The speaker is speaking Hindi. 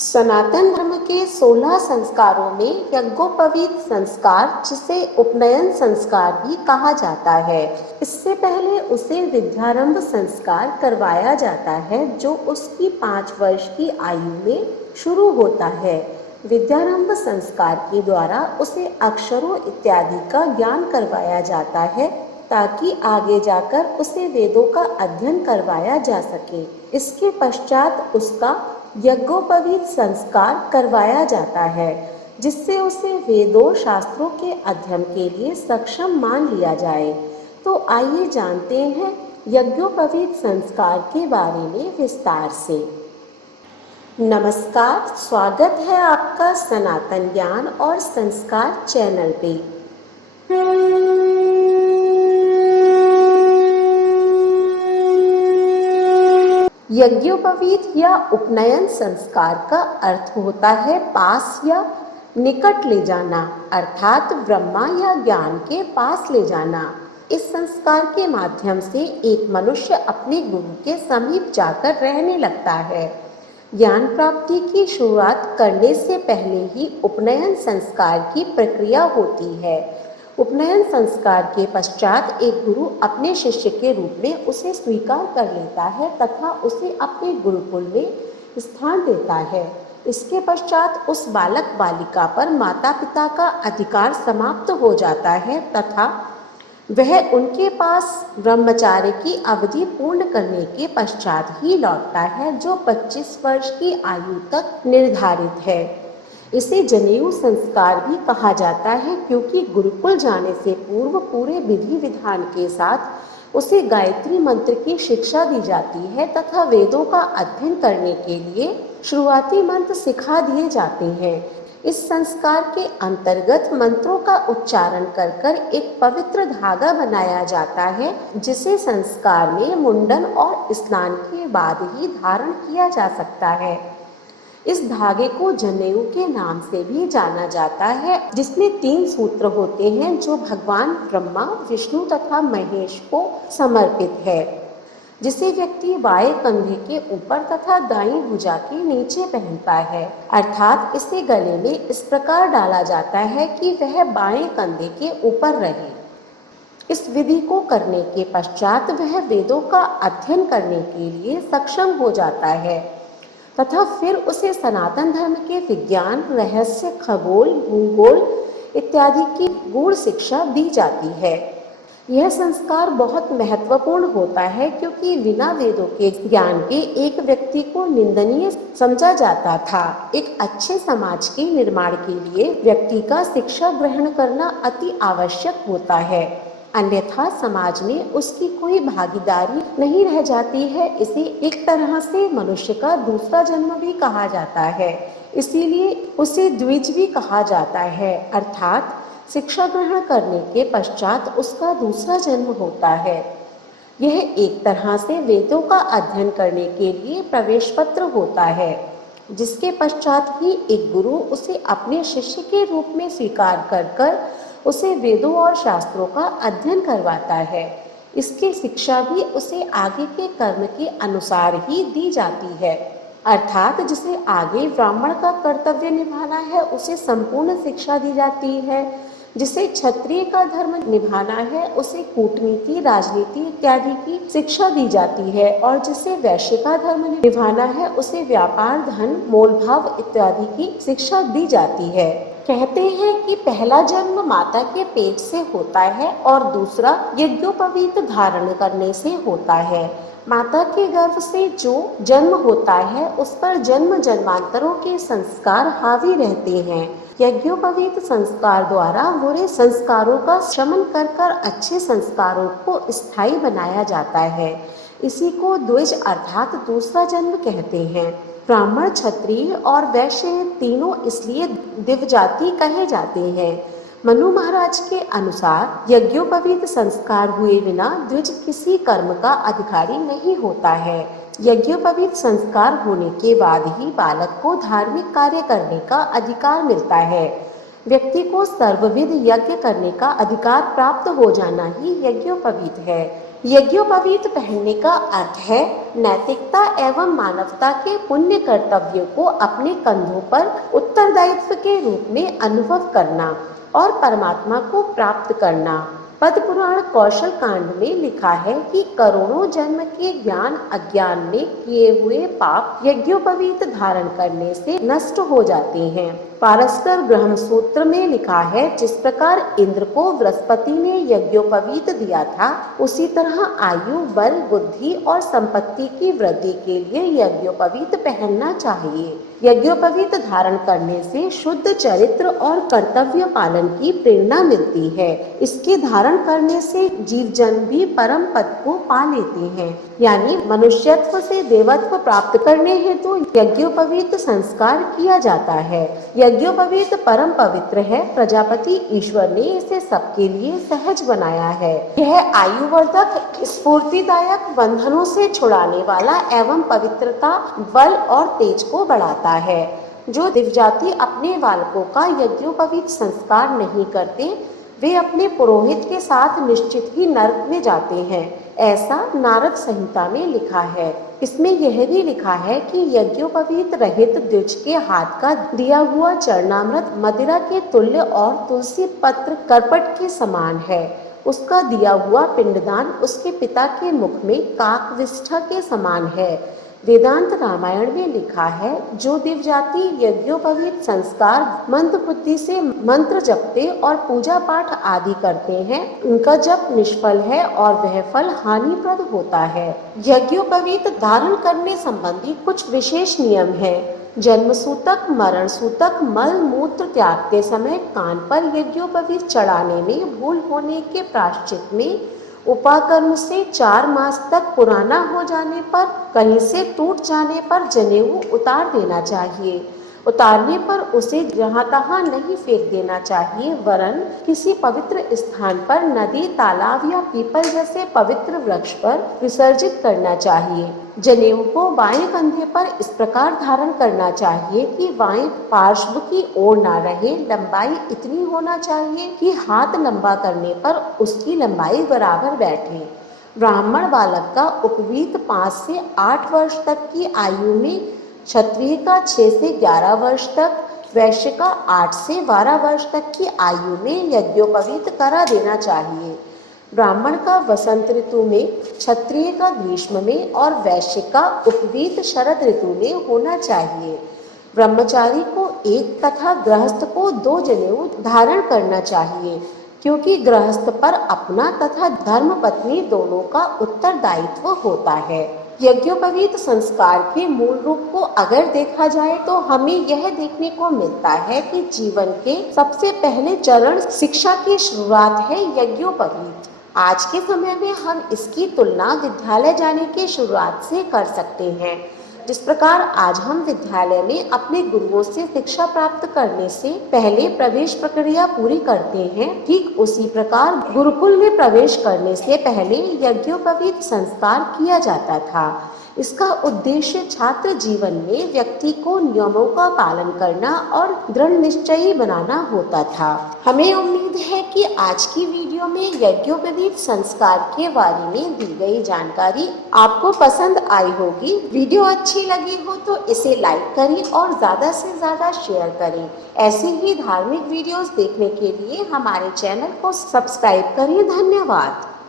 सनातन धर्म के 16 संस्कारों में यज्ञोपवीत संस्कार, जिसे उपनयन संस्कार भी कहा जाता है, इससे पहले उसे विद्यारंभ संस्कार करवाया जाता है, जो उसकी 5 वर्ष की आयु में शुरू होता है। विद्यारंभ संस्कार के द्वारा उसे अक्षरों इत्यादि का ज्ञान करवाया जाता है, ताकि आगे जाकर उसे वेदों का अध्ययन करवाया जा सके। इसके पश्चात उसका यज्ञोपवीत संस्कार करवाया जाता है, जिससे उसे वेदों शास्त्रों के अध्ययन के लिए सक्षम मान लिया जाए। तो आइए जानते हैं यज्ञोपवीत संस्कार के बारे में विस्तार से। नमस्कार, स्वागत है आपका सनातन ज्ञान और संस्कार चैनल पे। यज्ञोपवीत या उपनयन संस्कार का अर्थ होता है पास या निकट ले जाना, अर्थात ब्रह्मा या ज्ञान के पास ले जाना। इस संस्कार के माध्यम से एक मनुष्य अपने गुरु के समीप जाकर रहने लगता है। ज्ञान प्राप्ति की शुरुआत करने से पहले ही उपनयन संस्कार की प्रक्रिया होती है। उपनयन संस्कार के पश्चात एक गुरु अपने शिष्य के रूप में उसे स्वीकार कर लेता है तथा उसे अपने गुरुकुल में स्थान देता है। इसके पश्चात उस बालक बालिका पर माता पिता का अधिकार समाप्त हो जाता है तथा वह उनके पास ब्रह्मचार्य की अवधि पूर्ण करने के पश्चात ही लौटता है, जो 25 वर्ष की आयु तक निर्धारित है। इसे जनेऊ संस्कार भी कहा जाता है, क्योंकि गुरुकुल जाने से पूर्व पूरे विधि विधान के साथ उसे गायत्री मंत्र की शिक्षा दी जाती है तथा वेदों का अध्ययन करने के लिए शुरुआती मंत्र सिखा दिए जाते हैं। इस संस्कार के अंतर्गत मंत्रों का उच्चारण कर कर एक पवित्र धागा बनाया जाता है, जिसे संस्कार में मुंडन और स्नान के बाद ही धारण किया जा सकता है। इस धागे को जनेऊ के नाम से भी जाना जाता है, जिसमें 3 सूत्र होते हैं, जो भगवान ब्रह्मा, विष्णु तथा महेश को समर्पित है, जिसे व्यक्ति बाएं कंधे के ऊपर तथा दाईं भुजा के नीचे पहनता है। अर्थात इसे गले में इस प्रकार डाला जाता है कि वह बाएं कंधे के ऊपर रहे। इस विधि को करने के पश्चात वह वेदों का अध्ययन करने के लिए सक्षम हो जाता है तथा फिर उसे सनातन धर्म के विज्ञान, रहस्य, खगोल, भूगोल इत्यादि की गूढ़ शिक्षा दी जाती है। यह संस्कार बहुत महत्वपूर्ण होता है, क्योंकि बिना वेदों के ज्ञान के एक व्यक्ति को निंदनीय समझा जाता था। एक अच्छे समाज के निर्माण के लिए व्यक्ति का शिक्षा ग्रहण करना अति आवश्यक होता है, अन्यथा समाज में उसकी कोई भागीदारी नहीं रह जाती है। इसे एक तरह से मनुष्य का दूसरा जन्म भी कहा जाता है, इसीलिए उसे द्विज भी कहा जाता है, अर्थात शिक्षा ग्रहण करने के पश्चात उसका दूसरा जन्म होता है। यह एक तरह से वेदों का अध्ययन करने के लिए प्रवेश पत्र होता है, जिसके पश्चात ही एक गुरु उसे अपने शिष्य के रूप में स्वीकार कर उसे वेदों और शास्त्रों का अध्ययन करवाता है। इसकी शिक्षा भी उसे आगे के कर्म के अनुसार ही दी जाती है, अर्थात जिसे आगे ब्राह्मण का कर्तव्य निभाना है उसे संपूर्ण शिक्षा दी जाती है, जिसे क्षत्रिय का धर्म निभाना है उसे कूटनीति, राजनीति इत्यादि की शिक्षा दी जाती है, और जिसे वैश्य का धर्म निभाना है उसे व्यापार, धन, मोलभाव इत्यादि की शिक्षा दी जाती है। कहते हैं कि पहला जन्म माता के पेट से होता है और दूसरा यज्ञोपवीत धारण करने से होता है। माता के गर्भ से जो जन्म होता है उस पर जन्म जन्मांतरों के संस्कार हावी रहते हैं। यज्ञोपवीत संस्कार द्वारा बुरे संस्कारों का शमन कर कर अच्छे संस्कारों को स्थायी बनाया जाता है। इसी को द्विज अर्थात दूसरा जन्म कहते हैं। ब्राह्मण, क्षत्रिय और वैश्य तीनों इसलिए दिव्यजाति कहे जाते हैं। मनु महाराज के अनुसार यज्ञोपवीत संस्कार हुए बिना द्विज किसी कर्म का अधिकारी नहीं होता है। यज्ञोपवीत संस्कार होने के बाद ही बालक को धार्मिक कार्य करने का अधिकार मिलता है। व्यक्ति को सर्वविध यज्ञ करने का अधिकार प्राप्त हो जाना ही यज्ञोपवीत है। यज्ञोपवीत पहनने का अर्थ है नैतिकता एवं मानवता के पुण्य कर्तव्यों को अपने कंधों पर उत्तरदायित्व के रूप में अनुभव करना और परमात्मा को प्राप्त करना। पद्म पुराण कौशल कांड में लिखा है कि करोड़ों जन्म के ज्ञान अज्ञान में किए हुए पाप यज्ञोपवीत धारण करने से नष्ट हो जाते हैं। पारस्पर ब्रह्म सूत्र में लिखा है, जिस प्रकार इंद्र को बृहस्पति ने यज्ञोपवीत दिया था, उसी तरह आयु, बल, बुद्धि और संपत्ति की वृद्धि के लिए यज्ञोपवीत पहनना चाहिए। यज्ञोपवीत धारण करने से शुद्ध चरित्र और कर्तव्य पालन की प्रेरणा मिलती है। इसके धारण करने से जीव जन भी परम पद को पा लेते हैं, यानी मनुष्यत्व से देवत्व प्राप्त करने हेतु यज्ञोपवीत संस्कार किया जाता है। यज्ञोपवीत परम पवित्र है। प्रजापति ईश्वर ने इसे सबके लिए सहज बनाया है। यह आयुवर्धक, स्फूर्तिदायक, बंधनों से छुड़ाने वाला एवं पवित्रता, बल और तेज को बढ़ाता है। जो दिव्यजाति अपने बालकों का यज्ञोपवीत संस्कार नहीं करते, वे अपने पुरोहित के साथ निश्चित ही नरक में जाते हैं, ऐसा नारद संहिता में लिखा है। इसमें यह भी लिखा है कि यज्ञोपवीत रहित द्विज के हाथ का दिया हुआ चरणामृत मदिरा के तुल्य और तुलसी पत्र कर्पट के समान है। उसका दिया हुआ पिंडदान उसके पिता के मुख में काकविष्ठा के समान है। वेदांत रामायण में लिखा है, जो दिव्यजाति यज्ञोपवीत संस्कार मंद बुद्धि से मंत्र जपते और पूजा पाठ आदि करते हैं, उनका जप निष्फल है और वह फल हानिप्रद होता है। यज्ञोपवीत धारण करने संबंधी कुछ विशेष नियम हैं। जन्म सूतक, मरण सूतक, मल मूत्र त्यागते समय कान पर यज्ञोपवीत चढ़ाने में भूल होने के प्रायश्चित में उपाकर्म से 4 मास तक पुराना हो जाने पर, कहीं से टूट जाने पर जनेऊ उतार देना चाहिए। उतारने पर उसे जहाँ तहाँ नहीं फेंक देना चाहिए, वरन किसी पवित्र स्थान पर, नदी, तालाब या पीपल जैसे पवित्र वृक्ष पर विसर्जित करना चाहिए। जनेऊ को बाएं कंधे पर इस प्रकार धारण करना चाहिए कि बाएं पार्श्व की ओर ना रहे। लंबाई इतनी होना चाहिए कि हाथ लंबा करने पर उसकी लंबाई बराबर बैठे। ब्राह्मण बालक का उपवीत 5 से 8 वर्ष तक की आयु में, क्षत्रिय का 6 से 11 वर्ष तक, वैश्य का 8 से 12 वर्ष तक की आयु में यज्ञोपवीत करा देना चाहिए। ब्राह्मण का वसंत ऋतु में, क्षत्रिय का ग्रीष्म में और वैश्य का उपवीत शरद ऋतु में होना चाहिए। ब्रह्मचारी को 1 तथा गृहस्थ को 2 जनेऊ धारण करना चाहिए, क्योंकि गृहस्थ पर अपना तथा धर्मपत्नी दोनों का उत्तरदायित्व होता है। यज्ञोपवीत संस्कार के मूल रूप को अगर देखा जाए तो हमें यह देखने को मिलता है कि जीवन के सबसे पहले चरण शिक्षा की शुरुआत है यज्ञोपवीत। आज के समय में हम इसकी तुलना विद्यालय जाने की शुरुआत से कर सकते हैं। जिस प्रकार आज हम विद्यालय में अपने गुरुओं से शिक्षा प्राप्त करने से पहले प्रवेश प्रक्रिया पूरी करते हैं, ठीक उसी प्रकार गुरुकुल में प्रवेश करने से पहले यज्ञोपवीत संस्कार किया जाता था। इसका उद्देश्य छात्र जीवन में व्यक्ति को नियमों का पालन करना और दृढ़ निश्चयी बनाना होता था। हमें उम्मीद है कि आज की वीडियो में यज्ञोपवीत संस्कार के बारे में दी गई जानकारी आपको पसंद आई होगी। वीडियो अच्छी लगी हो तो इसे लाइक करें और ज़्यादा से ज़्यादा शेयर करें। ऐसे ही धार्मिक वीडियोस देखने के लिए हमारे चैनल को सब्सक्राइब करें। धन्यवाद।